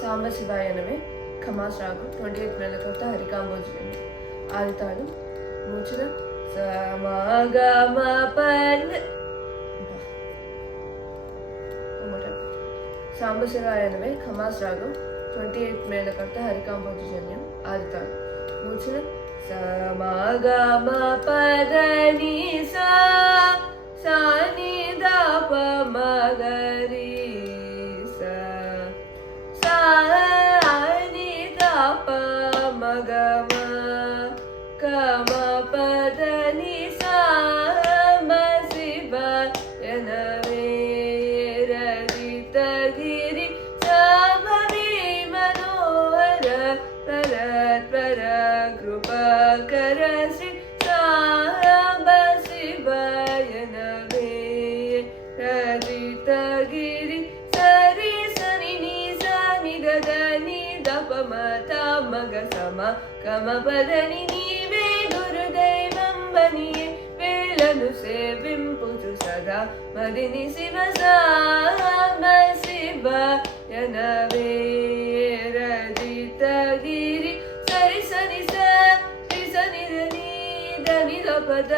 సాంబశివాయనమే ఖమాస్ రాగం 28 మేళకర్త హరికాంబోజుని ఆదితాళం మూచిన సాంబశివాయనమే ఖమాస్ రాగం 28 మేళకర్త హరికాంబోజన్యం ఆదితాళం మూచిన సమగమ పదని సాని దప మగరి సాని దప మగమ కమ పదని సామ శివాయనమే రజితగిరి సమవి మనోహర పరత్వర కృపాకర శ్రీ సాంబ శివాయనమే రజితగిరి సరి సని ని సని గదని దప మత మగ సమ కమ పదని నీవే గురుదైవం బనియే వేలను సేవింపుచు సదా మదిని శివ సాంబ శివాయనమే రజితగిరి సరి సని సరి సని దని దని దపద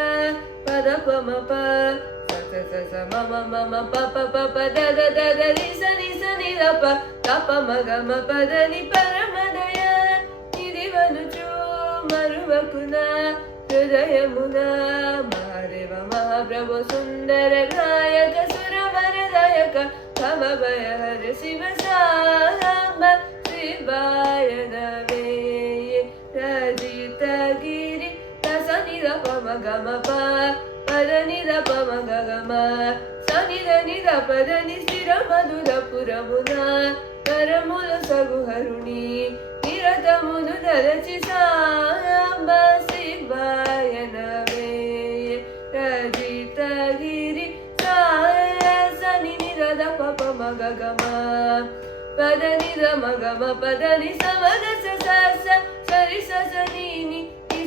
పద పమ ప స మమ మమ పప పప దద దద రి సని సని దప తప మగ మ పదని పరమదయ నిదివనుచు మరువకున హృదయమున మహాదేవ మహాప్రభు సుందర గాయక సురవరదాయక భవ భయ హర శివ సాంబ శివాయనమే రజితగిరి సని దప మగ మ ప పదని దప మగ గమ సని దని దపదని స్థిర మధుర పురమున కరముల సగు హరుణి నిరతమును దరచి సాంబ శివాయనమే రజితగిరి సని నిరద పప మగ గమ పదని ద మగ మ పదని సమగ స సరి సని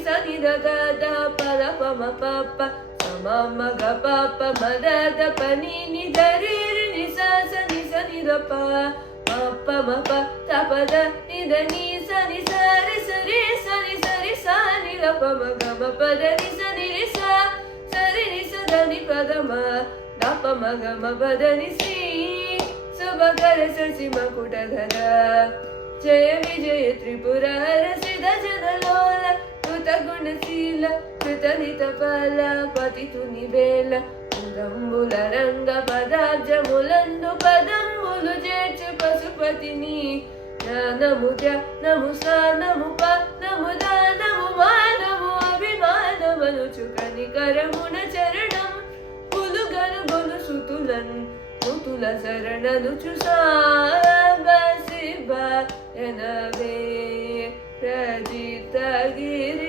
సని ద ద పద పమ పప సమ మగ పప మద ద పని ని దరి ని సని సని ద ప మప మప తపద ని ద ని సని సరి సరి సని సరి సని ద ప మగ మ పద ని సని రి స సరి ని స ద ని పద మ ద ప మగ మ పద ని శ్రీ శుభకర శశి మకుటధర జయ విజయ త్రిపుర హర సిద్ధ జనలోల కృత గుణశీల కృత నితపాల పతితుని వేల పురంబుల రంగ పదాబ్జములందు పదంబులు చేర్చు పశుపతిని నము నము సా నము ప నము దా నము మా నము అభిమానమనుచు కనికరమున చరణం పులుగను గొలు సుతులన్ ముతుల శరణనుచు సాంబ శివాయనమే రజితగిరి